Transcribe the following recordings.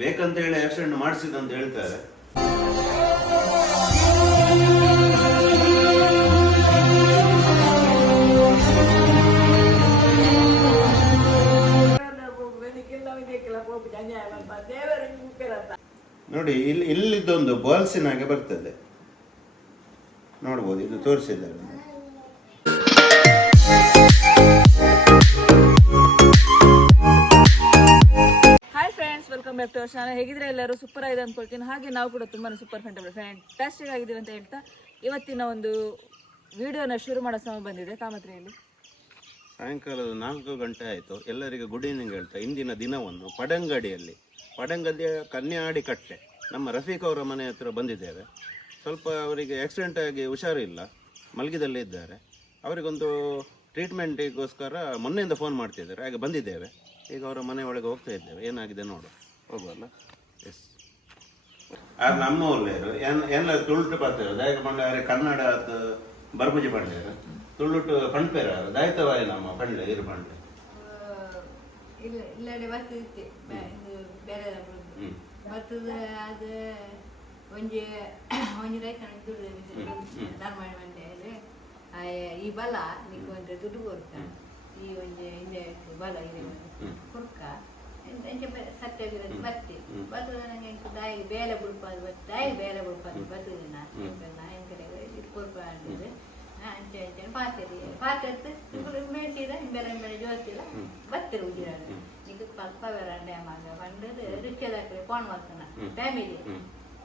ಬೇಕಂತ ಹೇಳಿ ಆಕ್ಸಿಡೆಂಟ್ ಮಾಡಿಸಿದಂತ ಹೇಳ್ತಾರೆ. ನೋಡಿ ಇಲ್ಲಿ ಇಲ್ಲಿದ್ದೊಂದು ಬಾಲ್ಸಿನ ಹಾಗೆ ಬರ್ತದೆ. ನೋಡ್ಬೋದು ಇದು ತೋರಿಸಿದ್ದಾರೆ. Welcome back to our channel ಹೇಗಿದ್ರೆ ಎಲ್ಲರೂ ಸೂಪರ್ ಆಗಿದೆ ಅಂದ್ಕೊಳ್ತೀನಿ ಹಾಗೆ ನಾವು ಕೂಡ ತುಂಬಾ ಸೂಪರ್ ಫ್ಯಾಂಟಬಲ್ ಫ್ಯಾಂಟಾಸ್ಟಿಕ್ ಆಗಿದ್ದೀವಿ ಅಂತ ಹೇಳ್ತಾ ಇವತ್ತಿನ ಒಂದು ವಿಡಿಯೋನ ಶುರು ಮಾಡೋ ಸಮಯ ಬಂದಿದೆ. ಕಾಮತ್ರಿಯಲ್ಲಿ. ಸಾಯಂಕಾಲದ ನಾಲ್ಕು ಗಂಟೆ ಆಯಿತು. ಎಲ್ಲರಿಗೂ ಗುಡ್ ಈವ್ನಿಂಗ್ ಹೇಳ್ತಾ, ಇಂದಿನ ದಿನವನ್ನು ಪಡಂಗಡಿಯಲ್ಲಿ, ಪಡಂಗಡಿಯ ಕನ್ಯಾಡಿ ಕಟ್ಟೆ ನಮ್ಮ ರಫೀಕ್ ಅವರ ಮನೆ ಹತ್ರ ಬಂದಿದ್ದೇವೆ. ಸ್ವಲ್ಪ ಅವರಿಗೆ ಆಕ್ಸಿಡೆಂಟ್ ಆಗಿ ಹುಷಾರಿಲ್ಲ, ಮಲಗಿದಲ್ಲೇ ಇದ್ದಾರೆ. ಅವರಿಗೊಂದು ಟ್ರೀಟ್ಮೆಂಟಿಗೋಸ್ಕರ ಮೊನ್ನೆಯಿಂದ ಫೋನ್ ಮಾಡ್ತಿದ್ದಾರೆ, ಹಾಗೆ ಬಂದಿದ್ದೇವೆ. ಈಗ ಅವರ ಮನೆ ಒಳಗೆ ಹೋಗ್ತಾ ಇದ್ದೇವೆ. ಏನಾಗಿದೆ ನೋಡು. ಹೋಗುವಲ್ಲ ಎಸ್ ಆರ್ ನಮ್ಮ ಒಳ್ಳೆಯರು ಏನ್ ಎಲ್ಲ ತುಳುಟು ಬರ್ತಾರೆ ದಾಯಕ ಪಂಡ ಕನ್ನಡ ಬರ್ಬುಜಿ ಪಂಡ್ಯಾರ ತುಳುಟು ಪಂಡ್ಪೇರ ದಾಯಿತವಾಯ ನಮ್ಮ ಪಂಡ್ಲೆ ಇರು ಇಲ್ಲ ಇಲ್ಲಡೆ ಬೇರೆ. ಬರ್ತದ ಅದು ಒಂಜಿ ಒಂಜಿ ರೈತನ ದುಡ್ಡು ಧರ್ಮ ಮಂಡ್ಯ ಈ ಬಲ ನಿಕ್ಕು ದುಡ್ಡು ಕೊಡ್ತಾನೆ ಈ ಒಂಜಿ ಹಿಂದೆ ಬಲ ಇದೆ. ಕುಡ್ಕ ಎಂಚ ಸತ್ಯಾಗಿರೋದು ಬರ್ತಿ. ಬರ್ತದ ನನಗೆ ಎಂಟು ದಾಯಿ ಬೇಲೆ ಬುಡ್ಪಾದು ಬರ್ತದೆ ದಾಯಿ ಬೇಲೆ ಬುಡ್ಪಾದು ಬರ್ತದೆ ನಾ. ಹ್ಮ್. ಎಂಕಡೆ ಇದು ಕೊಡ್ಪ ಅಂತಿದ್ರೆ ಅಂಚೆ ಅಂಚೆ ಪಾತ್ರೆ ಪಾತ್ರೆ ಮೇಸಿದ ಹಿಂಬೆಲೆ ಹಿಂಬೆಲೆ ಜೋತಿಲ್ಲ. ಹ್ಮ್. ಬತ್ತಿರ ಉಜಿರಾಡು. ಇದು ಬೇರೆ ಡ್ಯಾಮ್ ಪಂಡದು ರಿಕ್ಷದ ಫೋನ್ ಮಾಡ್ತಾನ. ಫ್ಯಾಮಿಲಿ.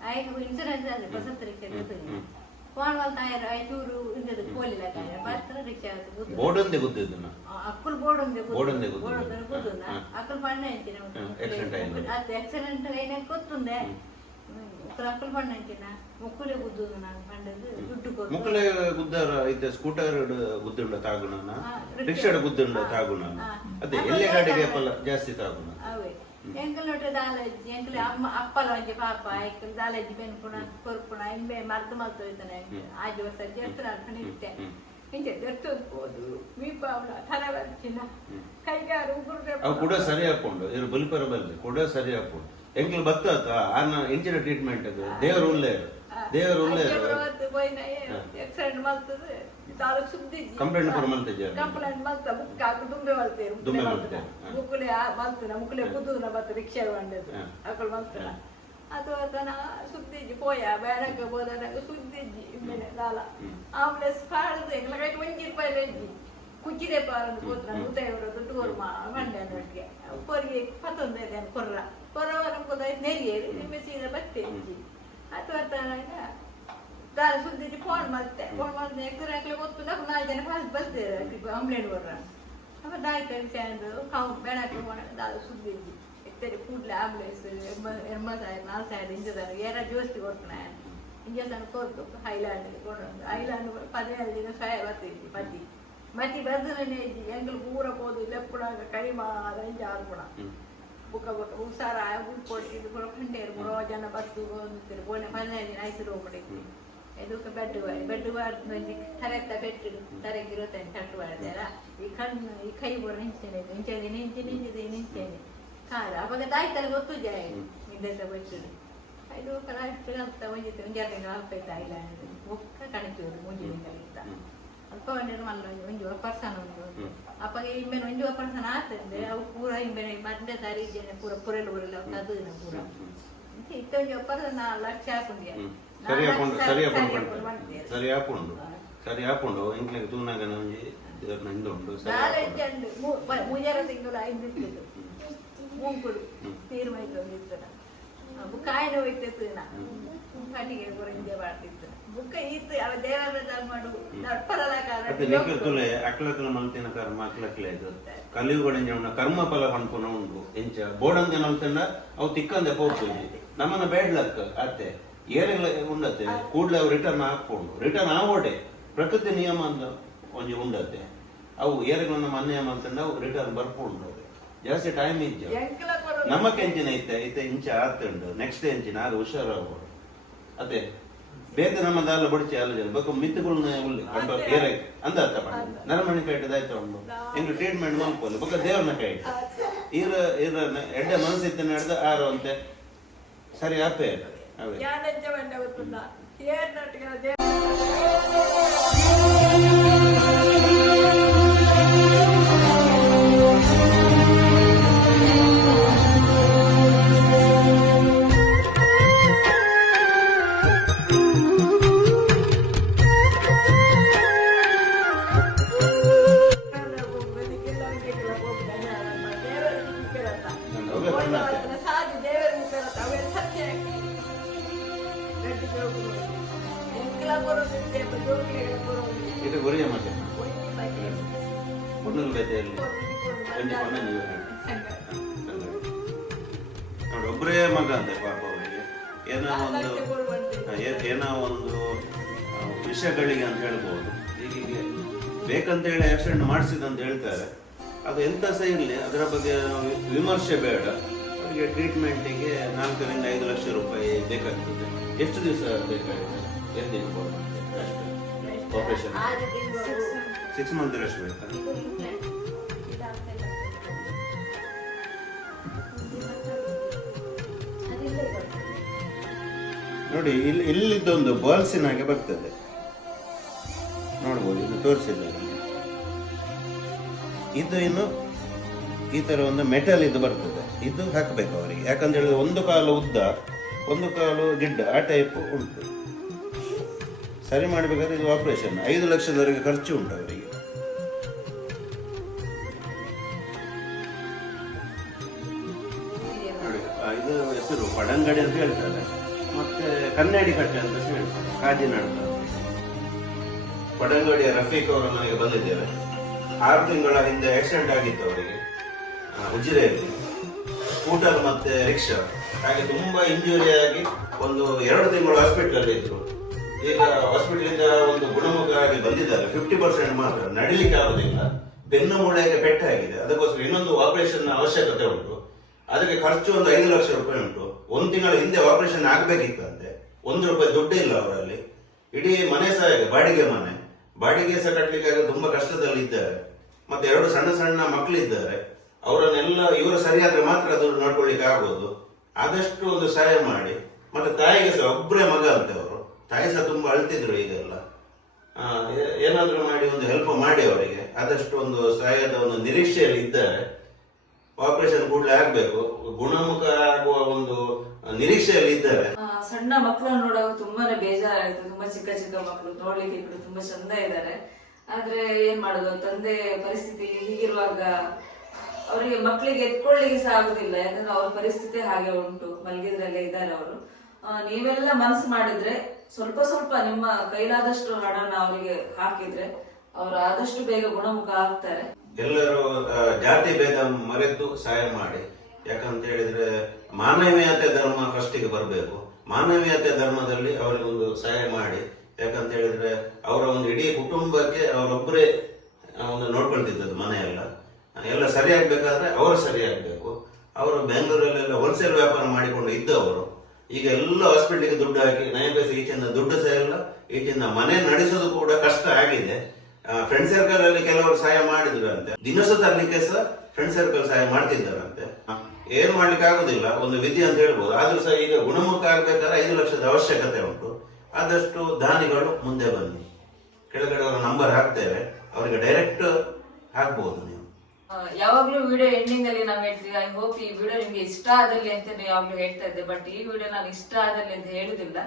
ಆಯ್ತು ಇನ್ಸೂರೆನ್ಸ್ ಆದ್ರೆ ಬಸತ್ ರಿಕ್ಷಾ. ಮಾಡ್ತಾ ಇರ ಐಚೂರು ಇಂದದು ಕೋಲಿಲ್ಲ ಕಾಯ ಬತ್ರ ರಿಕ್ಷಾ ಬೋರ್ಡೊಂದೇ ಗುದ್ದಿದ್ದು ನಾ ಅಕ್ಕಲ್ ಬೋರ್ಡ್ ಒಂದೇ ಬೋರ್ಡ್ ಒಂದೇ ಗುದ್ದು. ಬೋರ್ಡ್ ಗುದ್ದುನ ಅಕ್ಕಲ್ accident ಆಯ್ತು. ಅದು ಆಕ್ಸಿಡೆಂಟ್ ಏನೇ ಗೊತ್ತುಂದೆ ಅಕ್ಕಲ್ ಪಣ್ಣ ಅಂಚಿನ ಮುಕ್ಕುಲೆ ಗುದ್ದುದು ನಾನು ಪಂಡದು ದುಡ್ಡು ಕೊಟ್ಟು ಮುಕ್ಕಲೆ ಗುದ್ದಾರ ಇದ್ದ ಸ್ಕೂಟರ್ ಗುದ್ದುಂಡ ತಾಗುಣ ಹಾ, ರಿಕ್ಷಾಡ ಗುದ್ದುಂಡ ತಾಗುಣ ಅದೇ ಎಲ್ಲಿ ಗಾಡಿಗೆ ಜಾಸ್ತಿ ತಾಗುಣ అవే எங்களோட தாலஜி எங்களை அம்மா அப்பல வாங்கி பாப்பா எங்கள் தாலஜி பெண் புனா பொறுப்புனா இனிமே மருந்து மருத்துவ வைத்தனேன் ஆஜி வருஷம் ஜெஸ்ட் பண்ணிவிட்டேன் ಹಿಂಗೆ ಎಷ್ಟೊಂದು ಹೋದು ಮೀಪಾವನ ತರವರ್ಚಿನ ಕೈಗಾರು ಅವು ಕೂಡ ಸರಿ ಹಾಕೊಂಡು ಇವರು ಬಲಿಪರ ಬರಲಿ ಕೂಡ ಸರಿ ಹಾಕೊಂಡು ಎಂಗ್ಲು ಬತ್ತಾತ ಆನ ಇಂಜಿನ ಟ್ರೀಟ್ಮೆಂಟ್ ಅದು ದೇವರು ಉಳ್ಳೇರು ದೇವರು ಉಳ್ಳೇರು ಎಕ್ಸಿಡೆಂಟ್ ಮಾಡ್ತದೆ ತಾಲೂಕು ಸುದ್ದಿ ಕಂಪ್ಲೇಂಟ್ ಫಾರ್ಮ್ ಅಂತ ಕಂಪ್ಲೇಂಟ್ ಮಲ್ತ ಬುಕ್ ಹಾಕು ದುಂಬೆ ಮಲ್ತೇರು ಬಂತು ಮಲ್ತೆ ಮುಕ್ಕುಲೆ ಮಲ್ತನ ಮುಕ್ಕುಲೆ ಕುದುನ ಬತ್ತ ರಿಕ್ಷಾ ಬಂದದ್ದು. ಹಾಕೊಂಡು ಮಲ್ತನ. ಅದು ಅದನ್ನ ಸುದ್ದಿಜ್ಜಿ ಪೋಯ ಬೇಡಕ್ಕೆ ಹೋದಾಗ ಸುದ್ದಿಜ್ಜಿ ಇಮ್ಮೇಲೆ ಸಾಲ ಆಂಬ್ಲೆನ್ಸ್ ಪಾಡದು ಎಂಗ್ಲ ಕೈ ಒಂಜಿ ರೂಪಾಯಿ ಲೆಜ್ಜಿ ಕುಚ್ಚಿದೆ ಪಾರನ್ನು ಕೂತ್ರ ನೂತೈವರ ದುಡ್ಡು ಕೊರ್ಮ ಮಂಡ್ಯ ನೊಟ್ಟಿಗೆ ಕೊರ್ಗೆ ಪತ್ತೊಂದು ಇದೆ ಕೊರ್ರ ಕೊರ್ರವರ ನೆರಿಯೇರಿ ನಿಮ್ಮ ಸೀದಾ ಬತ್ತೆ ಅಜ್ಜಿ ಅದು ಅರ್ಥ ದಾರ ಸುದ್ದಿಜ್ಜಿ ಫೋನ್ ಮತ್ತೆ ಫೋನ್ ಮಾಡಿದ್ರೆ ಎಕ್ರೆ ಹಾಕ್ಲಿ ಗೊತ್ತು ನಾವು ನಾಲ್ಕು ಜನ ಫಾಸ್ಟ್ ಬರ್ತೀರ ಕಂಪ್ಲೇಂಟ್ ಕೊಡ್ರ ಅಪ್ಪ ದಾಯಿ ಕಳಿಸ್ಕೊಂಡು ಕೌಂಟ್ ಬೇಡಕ್ಕೆ ಫೋನ್ ದಾದ ಸುದ್ದಿಜ್ಜಿ ಎತ್ತರಿ ಕೂಡಲೇ ಆಂಬುಲೆನ್ಸ್ ಎಂಬ ಸೈಡ್ ನಾಲ್ಕು ಸೈಡ್ ಇಂಜದಾರ ಏರ ಜೋಸ್ತಿ ಕೊಡ್ತಾನೆ ಇಂಜೆಕ್ಷನ್ ಕೊಟ್ಟು ಹೈಲ್ಯಾಂಡ್ ಕೊಡೋದು ಹೈಲ್ಯಾಂಡ್ ಪದಿನೇಳು ದಿನ ಸಹಾಯ ಬರ್ತಿದ್ವಿ ಪತಿ ಮತಿ ಬರ್ದನೇ ಇದ್ದಿ ಎಂಗ್ಳು ಪೂರ ಹೋದು ಲೆಪ್ಪುಡಾಗ ಕೈ ಮಾದ ಇಂಜ ಆಡ್ಬಿಡ ಬುಕ್ಕ ಬುಕ್ಕ ಹುಷಾರ ಉಳ್ಕೊಡಿ ಇದು ಕೂಡ ಕಂಡೇರು ಮೂರು ಜನ ಬಸ್ಸು ಬಂದಿರು ಬೋನೆ ಪದಿನೈದು ದಿನ ಐಸರು ಹೋಗ್ಬಿಡಿ ಇದಕ್ಕೆ ಬೆಡ್ ಬಾರಿ ಬೆಡ್ ಬಾರಿ ತರೆತ್ತ ಬೆಟ್ಟು ತರೆಗೆ ಇರುತ್ತೆ ತಟ್ಟು ಬಾರ್ದಾರ ಈ ಕಣ್ಣು ಈ ಕೈ ಬೋರ್ ನಿಂಚೇನೆ ನಿಂಚೇನೆ ನಿಂಚೆ ನಿಂಚಿದೆ ನಿಂಚೇನೆ ಕಾಲ ಅವಾಗ ದಾಯ್ತಾರೆ ಗೊತ್ತು ಜಾಯ ಇದೆಲ್ಲ ಬೆಟ್ಟು ಇದು ಕಲಾಷ್ಟು ಅಂತ ಒಂದಿತ್ತು ಒಂದು ಎರಡು ತಿಂಗಳು ಆಗ್ತೈತೆ ಇಲ್ಲ ಒಕ್ಕ ಕಣಿತೀವಿ ಮುಂಜಿನ ಕಲಿತ ಅಲ್ಪ ಒಂದಿರು ಮಲ್ಲ ಒಂಜು ಪರ್ಸನ್ ಉಂಟು ಅಪ್ಪ ಇಂಬೆನ ಒಂಜು ಪರ್ಸನ್ ಆಗ್ತದೆ ಅವು ಪೂರ ಇಂಬೆನ ಮಂಡ್ಯ ದಾರಿ ಜನ ಪೂರ ಪುರೆಲ್ ಪುರೆಲ್ಲ ಅದು ಪೂರ ಇತ್ತೊಂದು ಪರ್ಸನ್ ಲಕ್ಷ ಹಾಕೊಂಡ್ಯ ಸರಿ ಹಾಕೊಂಡು ಸರಿ ಹಾಕೊಂಡು ಸರಿ ಹಾಕೊಂಡು ಸರಿ ಹಾಕೊಂಡು ಇಂಕ್ಲಿಗೆ ತೂನಾಗ ದೇವ್ರ ನಂದು ಉಂಡು ಸರಿ ಹಾಕೊಂಡು. ಮುಜಾರ ತಿಂಗಳು ಐದು ಇರ್ತದೆ ಮೂಂಕುಡು ನೀರು ಮೈತೊಂದಿರ್ತದ ಬುಕ್ಕ ಮಾಡ್ತಿತ್ತು ಇತ್ತು. ಅವ ದೇವರ ಮಾಡು ಅಕ್ಲಕ್ಲ ಮಲ್ತಿನ ಕರ್ಮ ಅಕ್ಲಕ್ಲೆ ಇದು. ಕಲಿಯುಗಡೆ ಉಂಡ ಕರ್ಮ ಫಲ ಪಂಪುನ ಉಂಡು ಎಂಚ. ಬೋಡಂಗ ಮಲ್ತಂಡ ಅವು ತಿಕ್ಕಂದೆ ಹೋಗ್ತದೆ ನಮ್ಮನ್ನ ಬೇಡ್ಲಕ್ಕ ಅತ್ತೆ. ಏರೆಲ್ಲ ಉಂಡತ್ತೆ ಕೂಡಲೇ ಅವು ರಿಟರ್ನ್ ಹಾಕ್ಕೊಂಡು. ರಿಟರ್ನ್ ಆಗೋಡೆ. ಪ್ರಕೃತಿ ನಿಯಮ ಅಂತ ಒಂಜಿ ಉಂಡತೆ. ಅವು ಏರೆಗಳನ್ನ ನಿಯಮ ಮಲ್ತಂಡ ಅವು ರಿಟರ್ನ್ ಬರ್ಕೊಂಡು ಜಾಸ್ತಿ ಟೈಮ್ ಇಜ್ಜ ನಮಕ್ಕೆ ಎಂಚಿನ ಐತೆ ಐತೆ ಇಂಚ ಆತುಂಡು. ನೆಕ್ಸ್ಟ್ ಎಂಚಿನ ಆಗ ಹುಷಾರಾಗೋಡು ಅದೇ. ಬೇಗ ನಮ್ಮ ದಾಲ ಬಡಿಸಿ ಜನ. ಬೇಕು ಮಿತ್ತುಗಳನ್ನ ಉಳ್ಳಿ. ಕಂಡು ಬೇರೆ ಅಂದ ಅರ್ಥ ಮಾಡಿ ನರಮಣಿ ಕೈ ಇಟ್ಟದಾಯ್ತು ಉಂಡು? ಹಿಂಗೆ ಟ್ರೀಟ್ಮೆಂಟ್ ಮಾಡ್ಕೊಂಡು ಬೇಕು ದೇವ್ರನ್ನ ಕೈ ಇರ ಇರ ಎಡ್ಡೆ ಮನಸ್ಸಿತ್ತ ನಡೆದ ಆರು ಅಂತೆ. ಸರಿ ಆಪೆ. యానజ్యం అంటే అవుతుందా ఏ ఏన్నట్టుగా ನೋಡಿ ಒಬ್ಬರೇ ಮಗ ಅಂತೆ ಪಾಪ ಅವರಿಗೆ. ಏನೋ ಒಂದು ಏನೋ ಒಂದು ವಿಷಯಗಳಿಗೆ ಅಂತ ಹೇಳ್ಬೋದು. ಬೇಕಂತ ಹೇಳಿ ಆಕ್ಸಿಡೆಂಟ್ ಮಾಡಿಸಿದಂತ ಹೇಳ್ತಾರೆ. ಅದು ಎಂತ ಸಹ ಇರಲಿ ಅದರ ಬಗ್ಗೆ ವಿಮರ್ಶೆ ಬೇಡ. ಅವರಿಗೆ ಟ್ರೀಟ್ಮೆಂಟಿಗೆ ನಾಲ್ಕರಿಂದ ಐದು ಲಕ್ಷ ರೂಪಾಯಿ ಬೇಕಾಗ್ತದೆ. ಎಷ್ಟು ದಿವಸ ಬೇಕಾಗುತ್ತೆ ಎಷ್ಟು ದಿನ ಆಪರೇಷನ್ ಸಿಕ್ಸ್ ಮಂತ್ ರೆಸ್ಟ್ ಬೇಕಾ? ನೋಡಿ, ಇಲ್ಲಿ ಇಲ್ಲಿದ್ದೊಂದು ಬಾಲ್ಸಿನ ಹಾಗೆ ಬರ್ತದೆ. ನೋಡ್ಬೋದು, ಇದು ತೋರಿಸಿದ್ದಾರೆ ಇದು ಇನ್ನು ಈ ಥರ ಒಂದು ಮೆಟಲ್ ಇದು ಬರ್ತದೆ. ಇದು ಹಾಕಬೇಕು ಅವರಿಗೆ. ಯಾಕಂತ ಹೇಳಿದ್ರೆ ಒಂದು ಕಾಲು ಉದ್ದ, ಒಂದು ಕಾಲು ಗಿಡ್ಡ, ಆ ಟೈಪ್ ಉಂಟು. ಸರಿ ಮಾಡಬೇಕಾದ್ರೆ ಇದು ಆಪರೇಷನ್ ಐದು ಲಕ್ಷದವರೆಗೆ ಖರ್ಚು ಉಂಟು ಅವರಿಗೆ. ಇದು ಹೆಸರು ಪಡಂಗಡಿ ಅಂತ ಹೇಳ್ತಾರೆ. ಮತ್ತೆ ಕನ್ನಡಿ ಕಟ್ಟೆ ಅಂತ ಹೇಳ್ತಾರೆ ಕಾಜಿನಾಡ. ಪಡಂಗಡಿಯ ರಫೀಕ್ ಅವರ ಮನೆಗೆ ಬಂದಿದ್ದೇವೆ. ಆರು ತಿಂಗಳ ಹಿಂದೆ ಆಕ್ಸಿಡೆಂಟ್ ಆಗಿತ್ತು ಅವರಿಗೆ. ಉಜಿರೆಯಲ್ಲಿ. ಸ್ಕೂಟರ್ ಮತ್ತೆ ರಿಕ್ಷಾ. ಹಾಗೆ ತುಂಬಾ ಇಂಜುರಿ ಆಗಿ ಒಂದು ಎರಡು ತಿಂಗಳು ಹಾಸ್ಪಿಟಲ್ ಇದ್ರು. ಈಗ ಹಾಸ್ಪಿಟಲ್ ಇಂದ ಒಂದು ಗುಣಮುಖ ಆಗಿ ಬಂದಿದ್ದಾರೆ. ಫಿಫ್ಟಿ ಪರ್ಸೆಂಟ್ ಮಾತ್ರ. ನಡಿಲಿಕ್ಕೆ ಆಗುದಿಲ್ಲ. ಬೆನ್ನು ಮೂಳೆಗೆ ಪೆಟ್ಟಾಗಿದೆ. ಅದಕ್ಕೋಸ್ಕರ ಇನ್ನೊಂದು ಆಪರೇಷನ್ ಅವಶ್ಯಕತೆ ಉಂಟು. ಅದಕ್ಕೆ ಖರ್ಚು ಒಂದು ಐದು ಲಕ್ಷ ರೂಪಾಯಿ ಉಂಟು. ಒಂದು ತಿಂಗಳ ಹಿಂದೆ ಆಪರೇಷನ್ ಆಗಬೇಕಿತ್ತಂತೆ ಒಂದು ರೂಪಾಯಿ ದುಡ್ಡು ಇಲ್ಲ ಅವರಲ್ಲಿ. ಇಡೀ ಮನೆ ಸಹ ಬಾಡಿಗೆ ಮನೆ. ಬಾಡಿಗೆ ಸಹ ಕಟ್ಟಲಿಕ್ಕೆ ತುಂಬಾ ಕಷ್ಟದಲ್ಲಿದ್ದಾರೆ ಮತ್ತೆ ಎರಡು ಸಣ್ಣ ಸಣ್ಣ ಮಕ್ಕಳಿದ್ದಾರೆ ಅವರನ್ನೆಲ್ಲ ಇವರು ಸರಿಯಾದ್ರೆ ಮಾತ್ರ ಅದು ನೋಡ್ಕೊಳ್ಳಿಕ್ಕೆ ಆಗೋದು. ಆದಷ್ಟು ಒಂದು ಸಹಾಯ ಮಾಡಿ. ಮತ್ತೆ ತಾಯಿಗೆ ಸಹ ಒಬ್ಬರೇ ಮಗ ಅಂತೆ ಅವರು. ತಾಯಿ ಸಹ ತುಂಬಾ ಅಳ್ತಿದ್ರು ಈಗೆಲ್ಲ. ಏನಾದ್ರೂ ಮಾಡಿ ಒಂದು ಹೆಲ್ಪ್ ಮಾಡಿ ಅವರಿಗೆ. ಆದಷ್ಟು ಒಂದು ಸಹಾಯದ ಒಂದು ನಿರೀಕ್ಷೆಯಲ್ಲಿ ಇದ್ದಾರೆ. ಆಪರೇಷನ್ ಕೂಡಲೇ ಆಗಬೇಕು. ಗುಣಮುಖ ಆಗುವ ಒಂದು ನಿರೀಕ್ಷೆಯಲ್ಲಿ ಇದ್ದಾರೆ ಸಣ್ಣ ಮಕ್ಕಳನ್ನು ನೋಡುವಾಗ ತುಂಬಾನೇ ಬೇಜಾರಾಯಿತು. ತುಂಬಾ ಚಿಕ್ಕ ಚಿಕ್ಕ ಮಕ್ಕಳು ನೋಡ್ಲಿಕ್ಕೆ ಇಬ್ಬರು ತುಂಬಾ ಚಂದ ಇದ್ದಾರೆ ಆದ್ರೆ ಏನ್ ಮಾಡೋದು? ತಂದೆ ಪರಿಸ್ಥಿತಿ ಹೀಗಿರುವಾಗ ಅವರಿಗೆ ಮಕ್ಕಳಿಗೆ ಎತ್ಕೊಳ್ಳಿಕ್ಕೆ ಸಹ ಆಗುದಿಲ್ಲ. ಯಾಕಂದ್ರೆ ಅವ್ರ ಪರಿಸ್ಥಿತಿ ಹಾಗೆ ಉಂಟು. ಮಲಗಿದ್ರಲ್ಲೇ ಇದ್ದಾರೆ ಅವರು. ನೀವೆಲ್ಲ ಮನಸ್ಸು ಮಾಡಿದ್ರೆ ಸ್ವಲ್ಪ ಸ್ವಲ್ಪ ನಿಮ್ಮ ಕೈಲಾದಷ್ಟು ಹಣನ ಅವರಿಗೆ ಹಾಕಿದ್ರೆ ಅವರು ಆದಷ್ಟು ಬೇಗ ಗುಣಮುಖ ಆಗ್ತಾರೆ. ಎಲ್ಲರೂ ಜಾತಿ ಭೇದ ಮರೆತು ಸಹಾಯ ಮಾಡಿ. ಯಾಕಂತ ಹೇಳಿದ್ರೆ, ಮಾನವೀಯತೆ ಧರ್ಮ ಫಸ್ಟಿಗೆ ಬರಬೇಕು. ಮಾನವೀಯತೆ ಧರ್ಮದಲ್ಲಿ ಅವರಿಗೊಂದು ಸಹಾಯ ಮಾಡಿ. ಯಾಕಂತ ಹೇಳಿದ್ರೆ, ಅವರ ಒಂದು ಇಡೀ ಕುಟುಂಬಕ್ಕೆ ಅವರೊಬ್ಬರೇ ಒಂದು ನೋಡ್ಕೊಳ್ತಿದ್ದದ್ದು ಮನೆಯೆಲ್ಲ ಎಲ್ಲ. ಸರಿಯಾಗಬೇಕಾದ್ರೆ ಅವರು ಸರಿಯಾಗಬೇಕು. ಅವರು ಬೆಂಗಳೂರಲ್ಲೆಲ್ಲ ಹೋಲ್ಸೇಲ್ ವ್ಯಾಪಾರ ಮಾಡಿಕೊಂಡು ಇದ್ದವರು. ಈಗ ಎಲ್ಲ ಹಾಸ್ಪಿಟ್ಲಿಗೆ ದುಡ್ಡು ಹಾಕಿ ನಯ ಪೈಸೆ ಈಚಿಂದ ದುಡ್ಡು ಸಹ ಇಲ್ಲ, ಈಚಿಂದ ಮನೆ ನಡೆಸೋದು ಕೂಡ ಕಷ್ಟ ಆಗಿದೆ. ಫ್ರೆಂಡ್ ಸರ್ಕಲ್ ಅಲ್ಲಿ ಕೆಲವರು ಸಹಾಯ ಮಾಡಿದ್ರು ಅಂತೆ ದಿನಸ ತರಲಿಕ್ಕೆ ಸಹ ಫ್ರೆಂಡ್ ಸರ್ಕಲ್ ಸಹಾಯ ಮಾಡ್ತಿದ್ದಾರಂತೆ. ಏನು ಮಾಡ್ಲಿಕ್ಕೆ ಆಗುದಿಲ್ಲ, ಒಂದು ವಿಧಿ ಅಂತ ಹೇಳ್ಬೋದು. ಆದ್ರೂ ಸಹ ಈಗ ಗುಣಮುಖ ಆಗ್ಬೇಕಾದ್ರೆ ಐದು ಲಕ್ಷದ ಅವಶ್ಯಕತೆ ಉಂಟು. ಆದಷ್ಟು ದಾನಿಗಳು ಮುಂದೆ ಬನ್ನಿ. ಕೆಳಗಡೆ ಅವರ ನಂಬರ್ ಹಾಕ್ತೇವೆ. ಅವರಿಗೆ ಡೈರೆಕ್ಟ್ ಹಾಕ್ಬಹುದು ನೀವು. ಯಾವಾಗ್ಲೂ ವಿಡಿಯೋ ಎಂಡಿಂಗ್ ಅಲ್ಲಿ ನಾವು ಹೇಳ್ತೀವಿ ಐ ಹೋಪ್ ಈ ವಿಡಿಯೋ ನಿಮ್ಗೆ ಇಷ್ಟ ಆದಲ್ಲಿ ಅಂತ ಯಾವಾಗ್ಲೂ ಹೇಳ್ತಾ ಇದ್ದೆ. ಬಟ್ ಈ ವಿಡಿಯೋ ನಾನು ಇಷ್ಟ ಆದಲ್ಲಿ ಅಂತ ಹೇಳುದಿಲ್ಲ.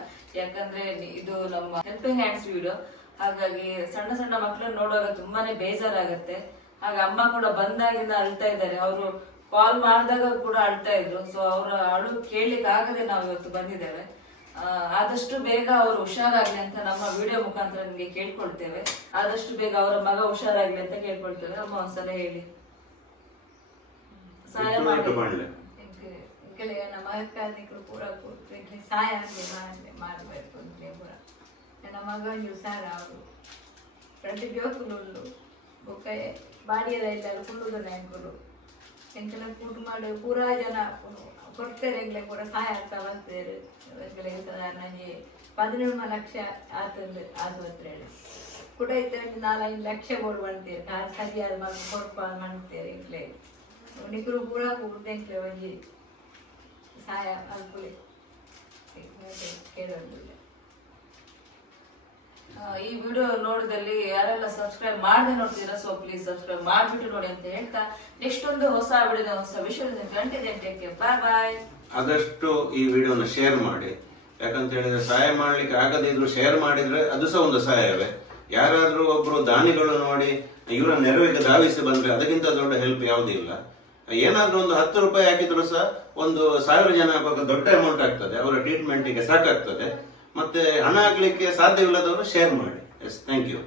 ಯಾಕಂದ್ರೆ ಇದು ನಮ್ಮ ಹೆಲ್ಪಿಂಗ್ ಹ್ಯಾಂಡ್ಸ್ ವಿಡಿಯೋ ಹಾಗಾಗಿ ಸಣ್ಣ ಸಣ್ಣ ಮಕ್ಕಳನ್ನ ನೋಡುವಾಗ ತುಂಬಾನೇ ಬೇಜಾರಾಗತ್ತೆ. ಹಾಗೆ ಅಮ್ಮ ಕೂಡ ಬಂದಾಗಿಂದ ಅಳ್ತಾ ಇದ್ದಾರೆ. ಅವರು ಕಾಲ್ ಮಾಡಿದಾಗ ಕೂಡ ಅಳ್ತಾ ಇದ್ರು. ಸೊ ಅವರ ಅಳು ಕೇಳಲಿಕ್ಕೆ ಆಗದೆ ನಾವು ಇವತ್ತು ಬಂದಿದ್ದೇವೆ. ಆ, ಆದಷ್ಟು ಬೇಗ ಅವರು ಹುಷಾರಾಗ್ಲಿ ಅಂತ ನಮ್ಮ ವಿಡಿಯೋ ಮುಖಾಂತರ ನಿಮಗೆ ಕೇಳ್ಕೊಳ್ತೇವೆ. ಆದಷ್ಟು ಬೇಗ ಅವರ ಮಗ ಹುಷಾರಾಗ್ಲಿ ಅಂತ ಕೇಳ್ಕೊಳ್ತೇವೆ. ಅಮ್ಮ ಒಂದ್ಸಲ ಹೇಳಿ. ಸಹಾಯ ಮಾಡಿ. ನಮ್ಮ ಕಾರ್ಮಿಕರು ಪೂರ ಕೂತ್ರಿಗೆ ಸಹಾಯ ಆಗಲಿ ಮಾಡಲಿ ಮಾಡಬೇಕು ಪೂರ ನನ್ನ ಮಗನಿಗೂ ಸಾರ ಅವರು. ಪ್ರತಿ ಜೋಕುಲು ಬೊಕ್ಕ ಬಾಡಿಯದ ಇಲ್ಲ ಕುಳ್ಳುದ ಬ್ಯಾಂಕುಲು ಎಂಕೆಲ್ಲ ಕೂಟು ಮಾಡಿ ಪೂರ ಜನ ಕೊಡ್ತಾರೆ ಎಂಗ್ಲೆ ಪೂರ ಸಹಾಯ ಆಗ್ತಾ ಬರ್ತಾರೆ ಎಂಗ್ಲೆ ನನಗೆ ಪದಿನೇಳು ಲಕ್ಷ ಆತಂದು ಆಸ್ಪತ್ರೆಯಲ್ಲಿ ಕೂಡ ಇದ್ದಂಗೆ ನಾಲ್ಕೈದು ಲಕ್ಷ ಕೊಡು ಕೊಡುವಂತೀರಿ ಕಾರ್ ಸರಿಯಾದ ಮಗ ಕೊಡ್ಪ ಮಾಡ್ತೀರಿ ಇಂಕ್ಲೆ ನಿಕರು ಪೂರ ಕೂಡ್ದಂಕ್ಲೆ ಒಂಜಿ ಸಹಾಯ ಅನುಕೂಲ ಆ, ಈ ವಿಡಿಯೋ ನೋಡಿದಲ್ಲಿ ಯಾರೆಲ್ಲ ಸಬ್ಸ್ಕ್ರೈಬ್ ಮಾಡದೆ ನೋಡ್ತೀರಾ ಸೊ ಪ್ಲೀಸ್ ಸಬ್ಸ್ಕ್ರೈಬ್ ಮಾಡ್ಬಿಟ್ಟು ನೋಡಿ ಅಂತ ಹೇಳ್ತಾ ನೆಕ್ಸ್ಟ್ ಒಂದು ಹೊಸ ವಿಡಿಯೋ ಹೊಸ ವಿಷಯದ ಗಂಟೆ ಟೇಕ್ ಬಾಯ್ ಬಾಯ್ ಆದಷ್ಟು ಈ ವಿಡಿಯೋನ ಶೇರ್ ಮಾಡಿ. ಯಾಕಂತ ಹೇಳಿದ್ರೆ ಸಹಾಯ ಮಾಡ್ಲಿಕ್ಕೆ ಆಗದಿದ್ರು ಶೇರ್ ಮಾಡಿದ್ರೆ ಅದು ಸಹ ಒಂದು ಸಹಾಯವೇ. ಯಾರಾದ್ರೂ ಒಬ್ರು ದಾನಿಗಳು ನೋಡಿ, ಇವರ ನೆರವಿಗೆ ಧಾವಿಸಿ ಬಂದ್ರೆ ಅದಕ್ಕಿಂತ ದೊಡ್ಡ ಹೆಲ್ಪ್ ಯಾವುದಿಲ್ಲ ಏನಾದ್ರೂ ಒಂದು ಹತ್ತು ರೂಪಾಯಿ ಹಾಕಿದ್ರು ಸಹ ಒಂದು ಸಾವಿರ ಜನ ದೊಡ್ಡ ಅಮೌಂಟ್ ಆಗ್ತದೆ. ಅವರ ಟ್ರೀಟ್ಮೆಂಟಿಗೆ ಸಾಕಾಗ್ತದೆ. ಮತ್ತೆ ಹಣ ಹಾಕ್ಲಿಕ್ಕೆ ಸಾಧ್ಯವಿಲ್ಲದವರು ಶೇರ್ ಮಾಡಿ. Yes thank you